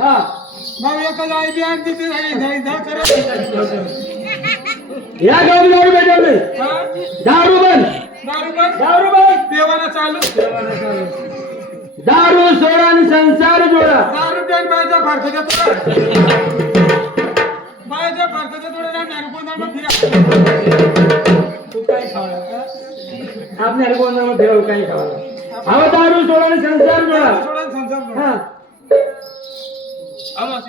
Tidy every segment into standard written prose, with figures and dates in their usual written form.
हा मग एखादा आई बी आणते ते करत या गावी दारू भेटत नाही. दारू बंद. दारू बंद. दारू बंद. देवाला चालू. दारू सोडा आणि संसार जोडा. दारू प्यान बायचा भारताच्या तुला बायच्या भारताच्या तुला जाणार कोणाला फिरा तू काय खावा आपल्याला कोणाला फिरव काही खावा. अहो दारू सोडा आणि संसार जोडा. सोडून संसार हा आवाज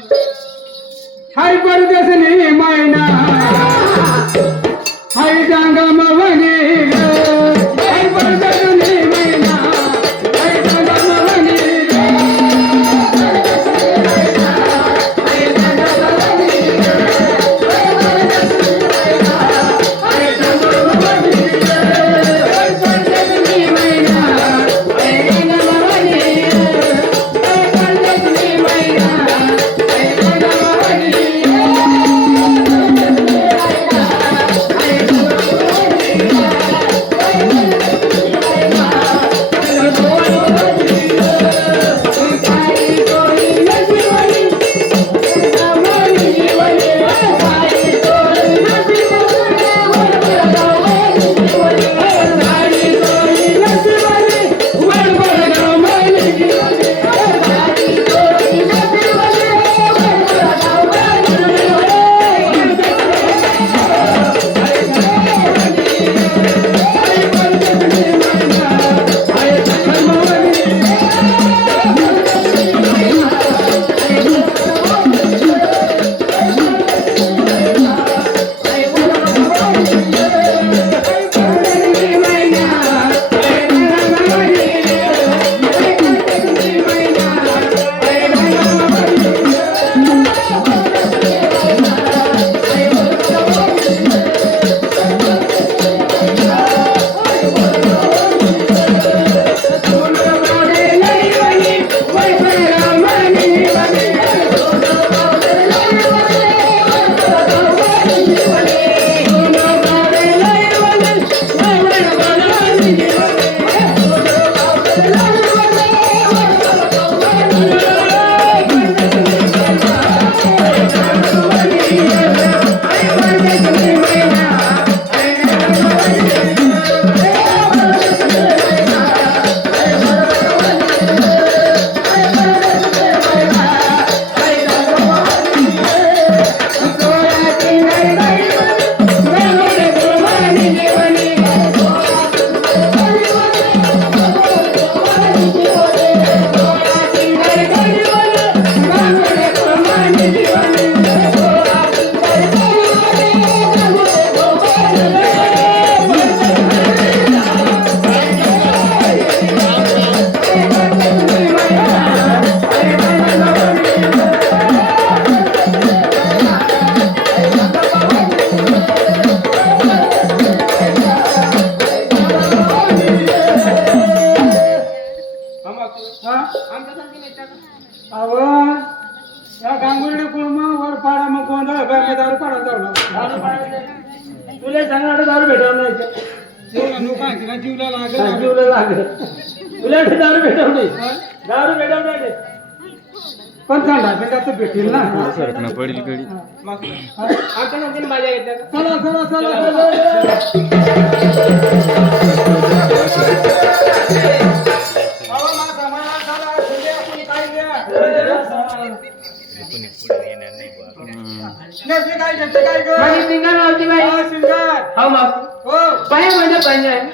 हाय परदेशनी मैना हाय जांगा मवनी ग. हाय परदेशनी मैना हाय जांगा मवनी ग. हाय जांगा मवनी ग. हाय जांगा मवनी ग. हाय परदेशनी मैना हाय जांगा मवनी ग. हाय परदेशनी मैना हाय जांगा मवनी ग. या गांगुर्डे कुळमा वर पाडा मग गोंधळ दारू पाडा तुला सांगणार दारू भेटवणार नाही. जीवला लागेल जीवला लागेल तुला दारू भेटवणे. दारू भेटवणार पण थंडा भेटायचं भेटेल ना. पडली गडी आमच्या नंतर माझ्या घेतल्या. चला चला चला पायामध्ये पंजन.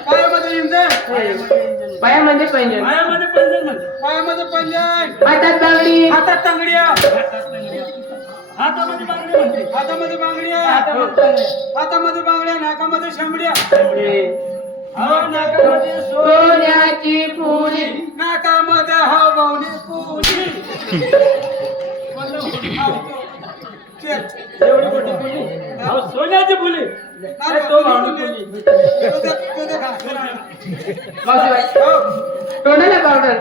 पायामध्ये पंजन. पायामध्ये पंजन. हातात बांगडी. हातात तांगड्या. हातामध्ये बांगडी म्हणते. हातामध्ये बांगड्या. हातामध्ये बांगड्या. नाकामध्ये शांबड्या. नाकामध्ये सोन्याची पुरी. नाकामध्ये हववली पुरी. एवढी मोठी पुली. सोन्याची पुली. तोंडाला पावडर.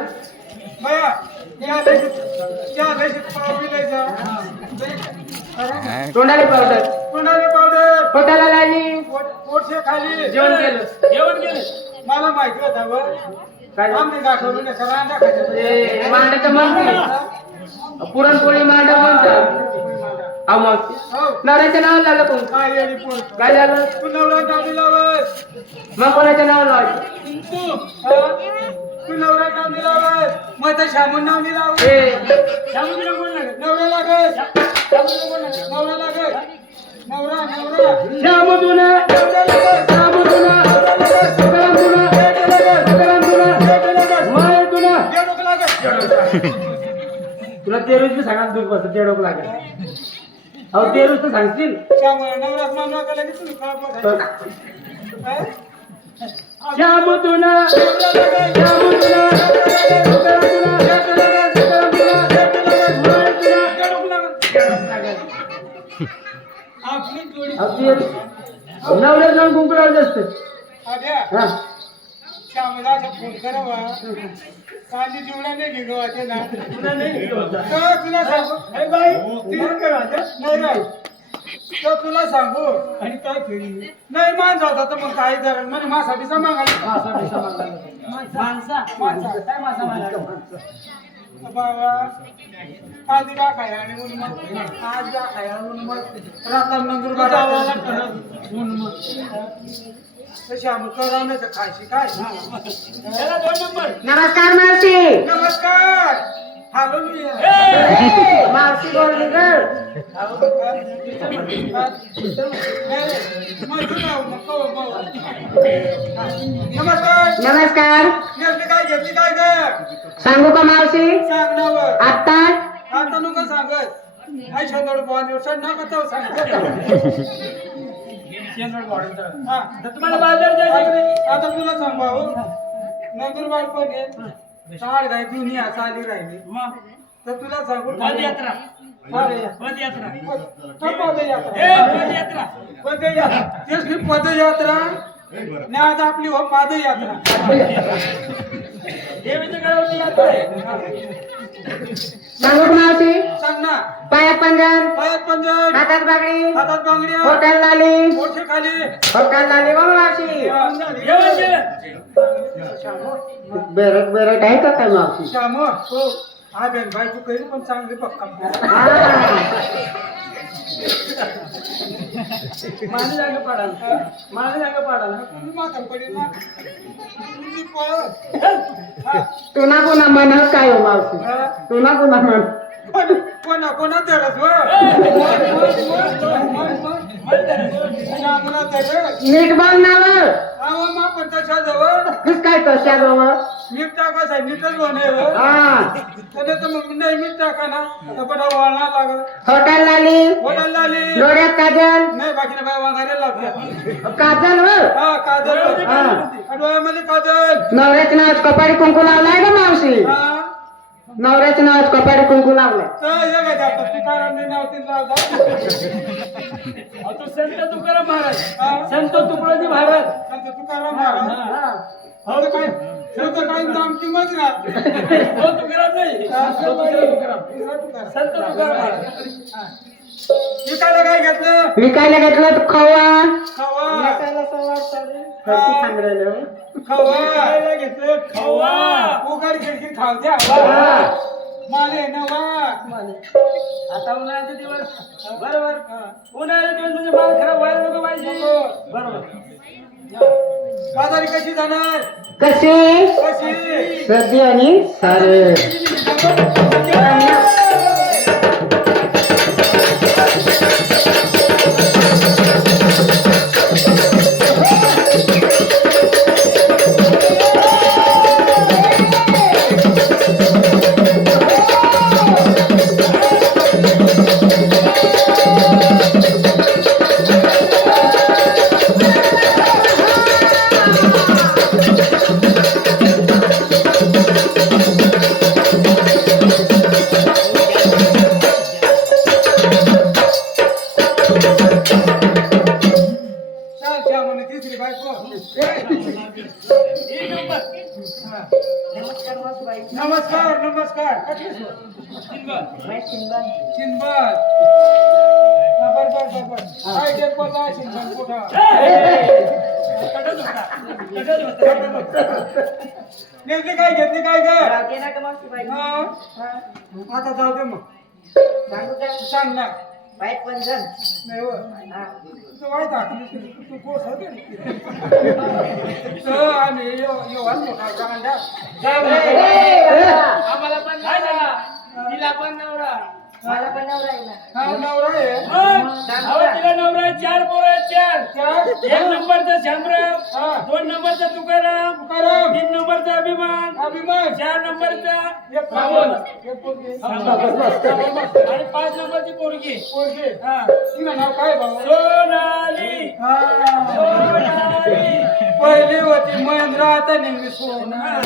तोंडाला पावडर. तोंडाला पावडर. पोटाला लाली. पोटचे खाली. जेवण केलं. जेवण केलं. मला माहिती होता काय आम्ही गाठवलं नाही. सगळ्यांना खायचं. मांडत मग पुरणपोळी मांडव म्हणतात. अहो मावशी हो नवऱ्याच्या नाव लागलं पण काय येडी पोर काय झालं? तू नवरा नाव दिलावं मग कोणाच्या नाव लावायचं? तू नवरा नाव दिलावं मग तर श्यामून नाव दिलावं श्यामूला कोण लागत नवरा लागत श्यामूला कोण लागत नवरा लागत नवरा नवरा श्यामधुना श्यामधुना तुकारामधुना तुकारामधुना मायेतुना डोकं लागत तुला तेरूच बी सांगा दूध बस ते डोकं लागेल. अहो तेरूच तर सांगशील. श्यामूला नवराच मान नका लगेच तुम्ही कळत बसा श्यामधुना श्यामधुना तुकारामधुना आपली जोडी नवऱ्याला जाऊन कुंकू असते. आद्या हा श्यामला असं फोन करावा कांदी जेवढा नाही घे गव्हाचे ना तुला नाही होता. तर तुला सांगू हे बाई नाही नाही तर तुला सांगू आणि काय फेरी नाही माणसा होता तर मग काय धरण म्हणजे मासा मागायला माणसा काय मासा मागायला बाबा आधी बा खाया आणि म्हणून मग आज बा खाया म्हणून मग रात्र नंदुरबार म्हणून मग तशी आम्ही करवण्याचं खायची काय त्याला 2 नंबर नमस्कार मावशी. नमस्कार हॅलो मी मावशी बोलली ग. नमस्कार नमस्कार नेमकी काय घेतली काय ग सांगू का मावशी? सांग ना वर आता आता नको सांगत आई शेंदोड बोन सण नका तो सांग तुम्हाला बाजार जायचं. आता तुला सांग भाऊ नंदुरबार पण आहे साड गाय दुनिया चाली राहिली तर तुला सांगू पदयात्रा पदयात्रा पदयात्रा तेच की पदयात्रा आणि आज आपली हो पादयात्रा देवीच्या गडावरती यात्रा आहे. सांगू का मावशी? सांग ना पायात पंजन पायात पंजन हातात बागडी हातात बांगड्या होटल लाली मोठे खाली होटल लाली बघ मावशी. जेवण जेवण बेरट बेरट आहे का काय मावशी? श्याम हो हा बेन बाई तू कधी पण चांगली पक्का माझी जागा पाडाल माझी जागा पाडाल तुम्ही माता पडेल ना तुम्ही पळ हा. तू ना कोणा म्हणत काय हो मावशी? हा. तू ना कोणा म्हण कोणा तेरच श्यामला तेरच नीट बोल ना व. आवा मा पण तशा जवळ कस काय तशा जवळ? मीठ टाका साहेब मीठच बने हा तर मग नाही मीठ टाका ना तर पण वळणार लागत होटल लाली होटल आली डोळ्यात काजल नाही बाकी बाय वांगायला लागते काजल व. हा काजल हा. डोळ्यामध्ये काजल नवऱ्याच्या नावात कपाडी कुंकू लावलाय का मावशी? हा नवऱ्याच्या नावात कपाडी कुंकू लावलाय. तर हे काय जातात तुकारामने नाव तिला तो संत तुकाराम महाराज हा. संत तुकडोजी महाराज संत तुकाराम महाराज हो तर काय हो तर काय नाम किंमत ना तो तुकाराम नाही तो दुसरा तुकाराम तुकाराम संत तुकाराम महाराज विकायला काय घेतलं विकायला घेतलं तर खवा खवा खर्ची सांगलेलं हो. खवा घेतलं खवा. उघड खिडकी खाव द्या माले नवा आता उन्हाळ्याचे दिवस बरोबर उन्हाळ्याचे दिवस म्हणजे माल खराब व्हायला नको पाहिजे बरोबर बाजारी कशी जाणार कशी कशी सर्दी आणि सारे तिसरी बायको नमस्कार नमस्कार चिंबल बर काय ते कोणता असेल पण कुठं नेमकी काय घेतली काय ग हा. आता जाऊ दे मग सांग ना नाही हो तू वाईट आखली तू कोस होते आम्ही येऊ आम्हाला पण नवरा, तिला पण नवरा. हा नवरा आहे तिला नवरा आहे, 4 पोरं आहेत, 4. चार 1 नंबरचा शामराव, हा. 2 नंबरचा तुकाराम, तुकाराम 3 नंबरचा अभिमान, अभिमान 4 नंबरचा एक रावण. एक पोरगी. आणि 5 नंबरची पोरगी. पोरगी. हा. तिला नाव काय बाबा सोनाली. हा. सोनाली. पहिली होती महेंद्र आता नेहमी सोना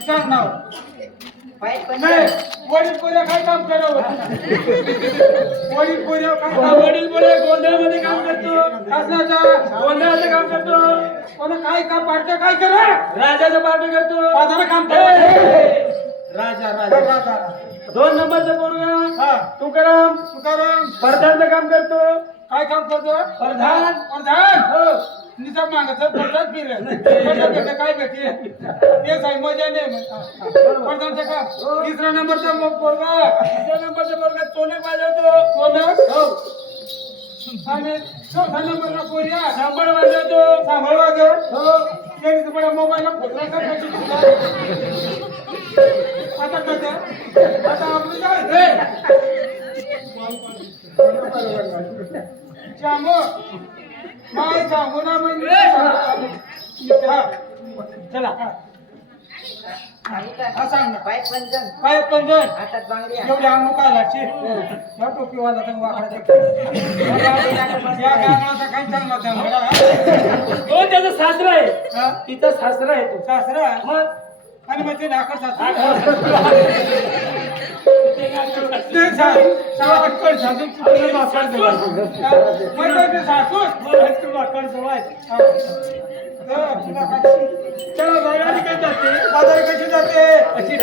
सांग नाव नाही वडील पोऱ्या काय काम करत वडील पोऱ्या काय काम वडील बोले गोंधळमध्ये काम करतो, शासनाचा गोंधळाचं काम करतो, कोणा काय काम पाडतं काय करा राजाचं पाठ करतो, बाजारा काम करत राजा राजा 2 नंबरचा पोरगा हा तुकाराम तुकाराम प्रधानचं काम करतो. काय काम करतो प्रधान. प्रधान हो निजाम मागत प्रधान फिरलं भेटलं काय भेटले तेच आहे मजा नाही प्रधानचं काम 3रा नंबरचा पोरगा 3 नंबरचा पोरगा चोनक वाजवतो, कोण हो आणि 4था नंबरला पोऱ्या सांभाळ वाजवतो, सांभाळ वाजव हो त्यांनी तुम्हाला मोबाईलला फोटो करायची आता कसं आता आपलं काय श्यामो माय सांगू ना म्हणजे चला हा सांग ना काय पंजन एवढी अंग काय लागते या टोपीवाला तर वाकडा या गावाचा काही चांगला चांगला तो त्याचा सासरा आहे, हा तिचा सासरा आहे तो. सासरा मग आणि मग ते नाकर सासरा ते काय करतात? ते सासू सासू तुला वाकड जवळ मग ते सासू तू वाकड जवळ तुला काय चला बाजारी काय जाते बाजारी कशी जाते अशी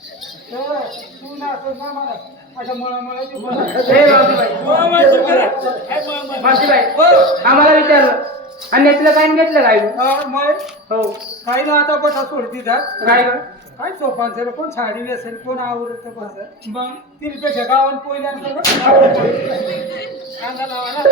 तू ना असं ना मला अशा मुळा मावशीबाई आम्हाला विचारलं आणि नेतलं काय आणि घेतलं काय मग हो काही ना आता बसा सोडती जात काय ग? काय सोपांचं कोण साडी नेसेल कोण आवडत बस मग तिरपेक्षा गावात पहिल्यांदा कांदा लावायला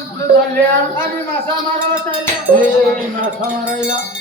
आपण पुढे चालल्या आम्ही मासा मारायला चाललो मासा मारायला